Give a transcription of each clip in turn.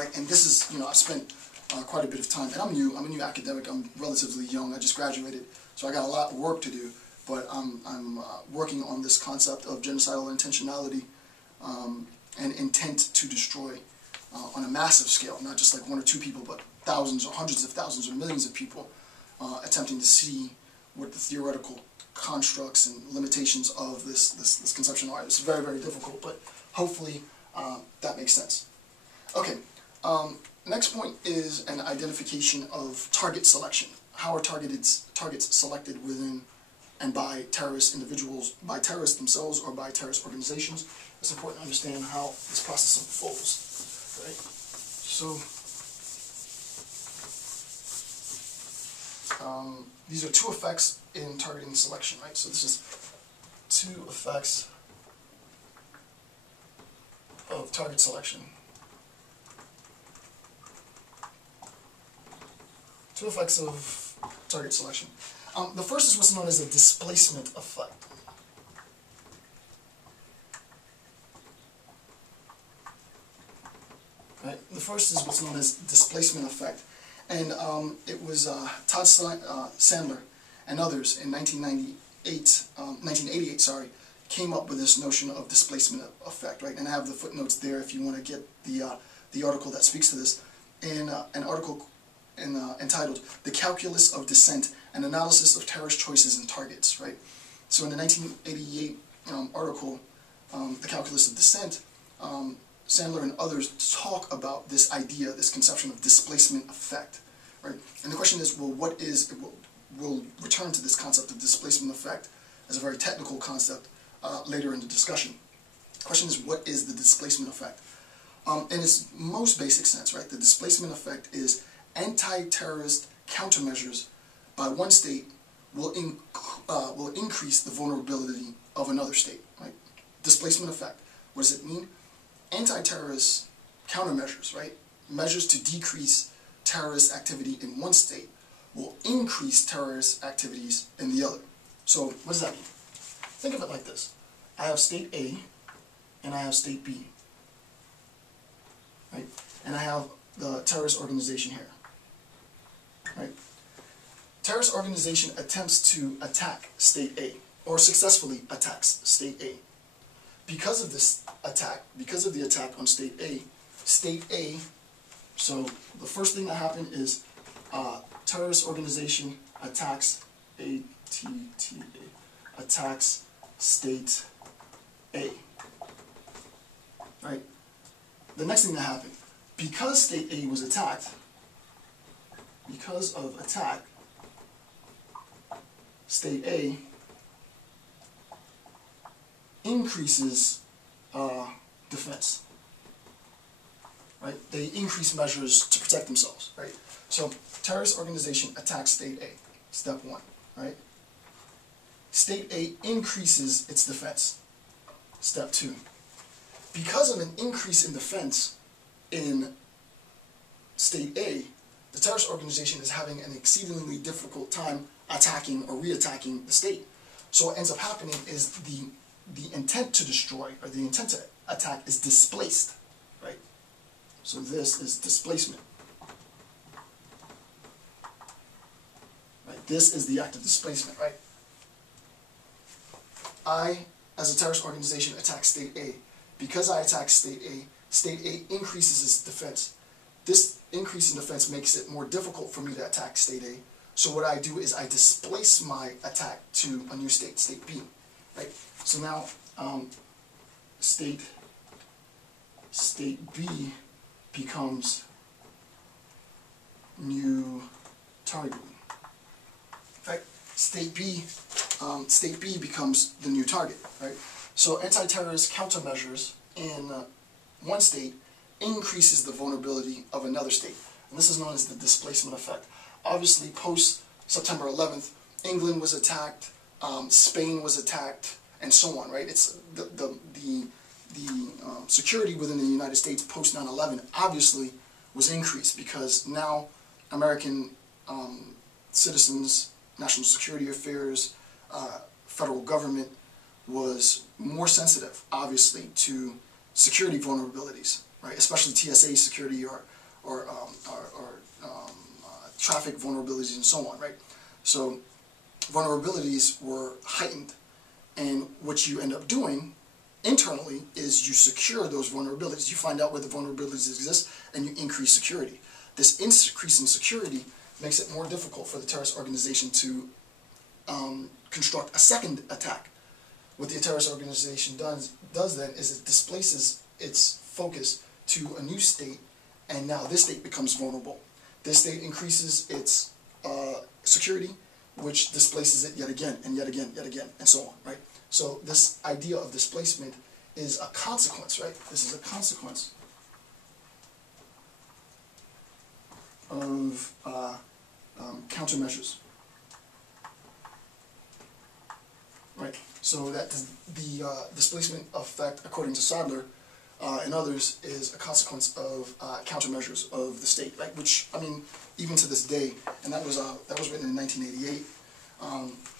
right? And this is, I've spent quite a bit of time, and I'm a new academic. I'm relatively young. I just graduated, so I got a lot of work to do. But I'm working on this concept of genocidal intentionality and intent to destroy on a massive scale, not just like one or two people, but thousands or hundreds of thousands or millions of people, attempting to see what the theoretical constructs and limitations of this conception are. It's very, very difficult, but hopefully that makes sense. Okay, next point is an identification of target selection. How are targets selected within and by terrorist individuals, by terrorists themselves, or by terrorist organizations? It's important to understand how this process unfolds, right? So, these are two effects in targeting selection, right? So this is two effects of target selection. Two effects of target selection. The first is what's known as a displacement effect. Right? The first is what's known as displacement effect. And it was Todd Sandler and others in 1988, came up with this notion of displacement effect, right? And I have the footnotes there if you want to get the article that speaks to this. In an article entitled "The Calculus of Dissent: An Analysis of Terrorist Choices and Targets," right? So in the 1988 article, "The Calculus of Dissent," Sandler and others talk about this idea, this conception of displacement effect, right? And the question is, well, what is? We'll return to this concept of displacement effect as a very technical concept later in the discussion. The question is, what is the displacement effect? In its most basic sense, right? The displacement effect is anti-terrorist countermeasures by one state will increase the vulnerability of another state, right? Displacement effect. What does it mean? Anti-terrorist countermeasures, right? Measures to decrease terrorist activity in one state will increase terrorist activities in the other. So what does that mean? Think of it like this. I have state A and I have state B, right? And I have the terrorist organization here, right? Terrorist organization attempts to attack state A, or successfully attacks state A. Because of this attack, because of the attack on state A, so the first thing that happened is terrorist organization attacks attacks state A, right? The next thing that happened, because state A was attacked, because of attack, state A increases defense, right? They increase measures to protect themselves, right? So terrorist organization attacks state A, step one, right? State A increases its defense, step two. Because of an increase in defense in state A, the terrorist organization is having an exceedingly difficult time attacking or re-attacking the state. So what ends up happening is the intent to destroy, or the intent to attack, is displaced, right? So this is displacement. Right? This is the act of displacement, right? I, as a terrorist organization, attack state A. Because I attack state A increases its defense. This increase in defense makes it more difficult for me to attack state A. So what I do is I displace my attack to a new state, state B, right? So now state B becomes new target, right? State B becomes the new target, right? So anti-terrorist countermeasures in one state increases the vulnerability of another state, and this is known as the displacement effect. Obviously, post September 11th, England was attacked, Spain was attacked, and so on, right? It's the security within the United States post 9/11 obviously was increased, because now American citizens, national security affairs, federal government was more sensitive, obviously, to security vulnerabilities, right? Especially TSA security or traffic vulnerabilities and so on, right? So vulnerabilities were heightened, and what you end up doing internally is you secure those vulnerabilities. You find out where the vulnerabilities exist and you increase security. This increase in security makes it more difficult for the terrorist organization to construct a second attack. What the terrorist organization does then is it displaces its focus to a new state, and now this state becomes vulnerable. This state increases its security, which displaces it yet again, and yet again, yet again, and so on, right? So this idea of displacement is a consequence, right? This is a consequence of countermeasures, right? So that the displacement effect, according to Sadler and others, is a consequence of countermeasures of the state, right? Which, I mean, even to this day, and that was written in 1988.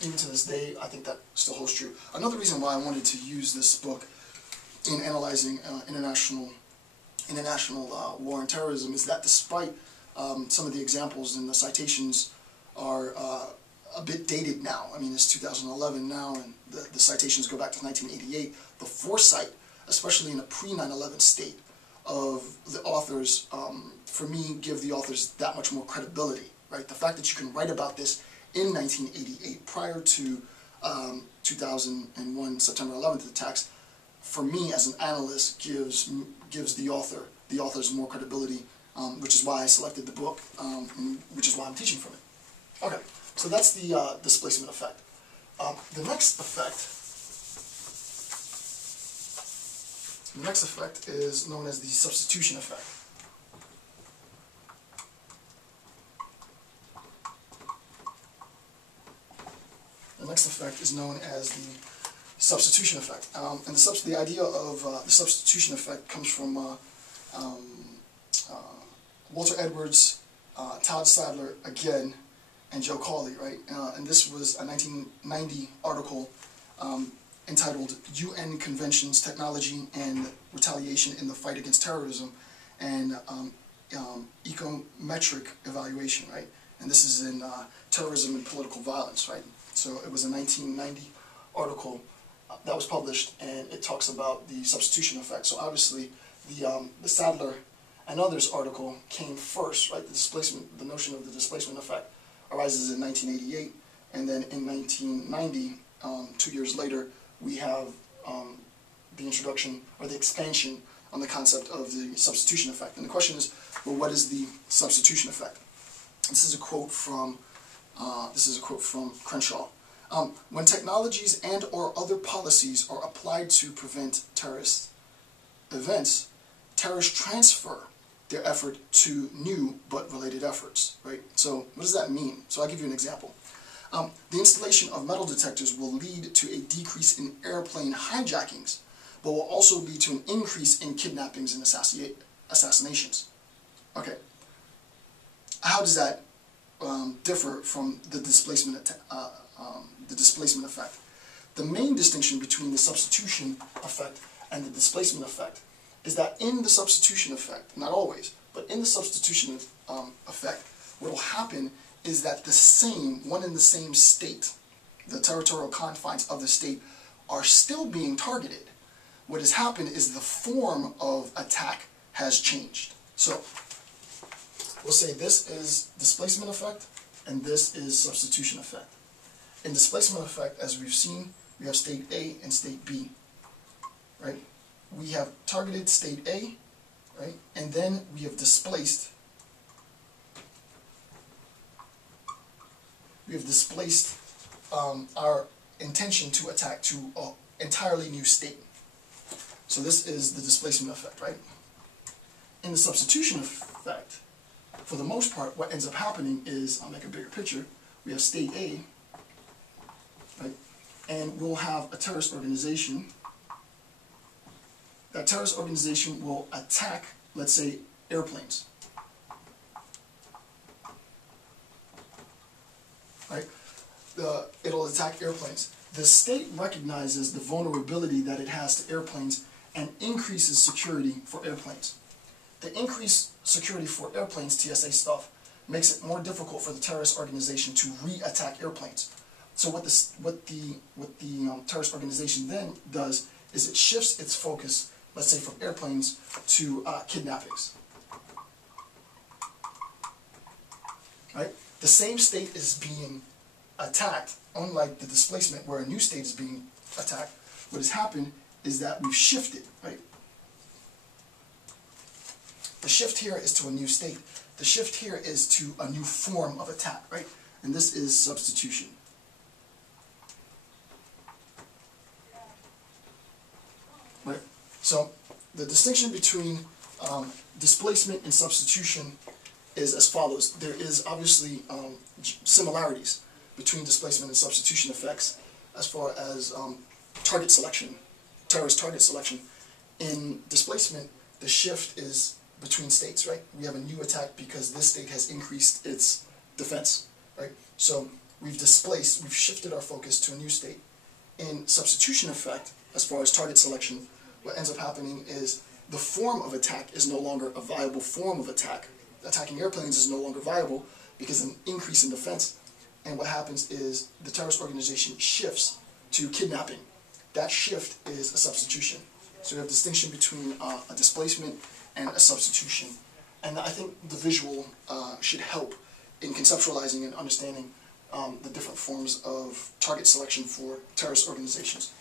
Even to this day, I think that still holds true. Another reason why I wanted to use this book in analyzing international war and terrorism is that despite some of the examples and the citations are a bit dated now. I mean, it's 2011 now, and the citations go back to 1988. The foresight, especially in a pre-9/11 state, of the authors, for me, give the authors that much more credibility, right? The fact that you can write about this in 1988, prior to 2001 September 11th attacks, for me as an analyst gives the authors more credibility, which is why I selected the book, and which is why I'm teaching from it. Okay, so that's the displacement effect. The next effect is known as the substitution effect. The next effect is known as the substitution effect. And the idea of the substitution effect comes from Walter Edwards, Todd Sadler again, and Joe Cawley, right? And this was a 1990 article entitled UN Conventions, Technology and Retaliation in the Fight Against Terrorism and Econometric Evaluation, right? And this is in Terrorism and Political Violence, right? So it was a 1990 article that was published, and it talks about the substitution effect. So obviously the Sadler and others article came first, right? The notion of the displacement effect arises in 1988, and then in 1990, 2 years later, we have the introduction or the expansion on the concept of the substitution effect. And the question is, well, what is the substitution effect? This is a quote from Crenshaw. When technologies and/or other policies are applied to prevent terrorist events, terrorists transfer their effort to new but related efforts, right? So what does that mean? So I'll give you an example. The installation of metal detectors will lead to a decrease in airplane hijackings, but will also lead to an increase in kidnappings and assassinations. Okay. How does that differ from the displacement effect? The main distinction between the substitution effect and the displacement effect is that in the substitution effect, not always, but in the substitution effect, what will happen is that one and the same state, the territorial confines of the state, are still being targeted. What has happened is the form of attack has changed. So we'll say this is displacement effect and this is substitution effect. In displacement effect, as we've seen, we have state A and state B, right? We have targeted state A, right? And then we have displaced our intention to attack to an entirely new state. So this is the displacement effect, right? In the substitution effect, for the most part, what ends up happening is, I'll make a bigger picture, we have state A, right? And we'll have a terrorist organization. That terrorist organization will attack, let's say, airplanes, right? It'll attack airplanes. The state recognizes the vulnerability that it has to airplanes and increases security for airplanes. the increased security for airplanes, TSA stuff, makes it more difficult for the terrorist organization to re-attack airplanes. So what the terrorist organization then does is it shifts its focus, let's say from airplanes to kidnappings. Right? The same state is being attacked, unlike the displacement where a new state is being attacked. What has happened is that we've shifted, right? The shift here is to a new state. The shift here is to a new form of attack, right? And this is substitution. Right? So the distinction between displacement and substitution is as follows. There is obviously similarities between displacement and substitution effects as far as target selection, terrorist target selection. In displacement, the shift is between states, right? We have a new attack because this state has increased its defense, right? So we've displaced, we've shifted our focus to a new state. In substitution effect, as far as target selection, what ends up happening is the form of attack is no longer a viable form of attack. Attacking airplanes is no longer viable because of an increase in defense. And what happens is the terrorist organization shifts to kidnapping. That shift is a substitution. So we have a distinction between a displacement and a substitution. And I think the visual should help in conceptualizing and understanding the different forms of target selection for terrorist organizations.